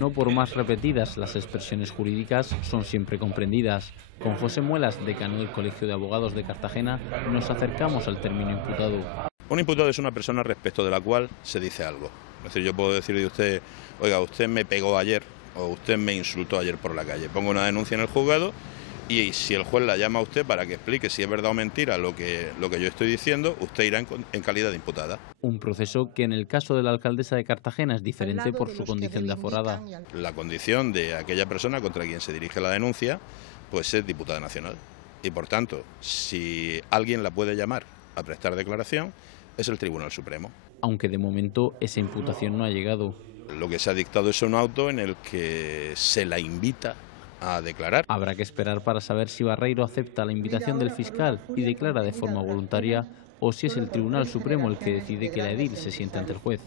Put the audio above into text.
No por más repetidas, las expresiones jurídicas son siempre comprendidas. Con José Muelas, decano del Colegio de Abogados de Cartagena, nos acercamos al término imputado. Un imputado es una persona respecto de la cual se dice algo. Es decir, yo puedo decir de usted, oiga, usted me pegó ayer o usted me insultó ayer por la calle. Pongo una denuncia en el juzgado y si el juez la llama a usted para que explique si es verdad o mentira lo que yo estoy diciendo, usted irá en calidad de imputada. Un proceso que en el caso de la alcaldesa de Cartagena es diferente por su condición de aforada. La condición de aquella persona contra quien se dirige la denuncia, pues es diputada nacional. Y por tanto, si alguien la puede llamar a prestar declaración, es el Tribunal Supremo. Aunque de momento esa imputación no ha llegado. Lo que se ha dictado es un auto en el que se la invita a declarar. Habrá que esperar para saber si Barreiro acepta la invitación del fiscal y declara de forma voluntaria o si es el Tribunal Supremo el que decide que la edil se siente ante el juez.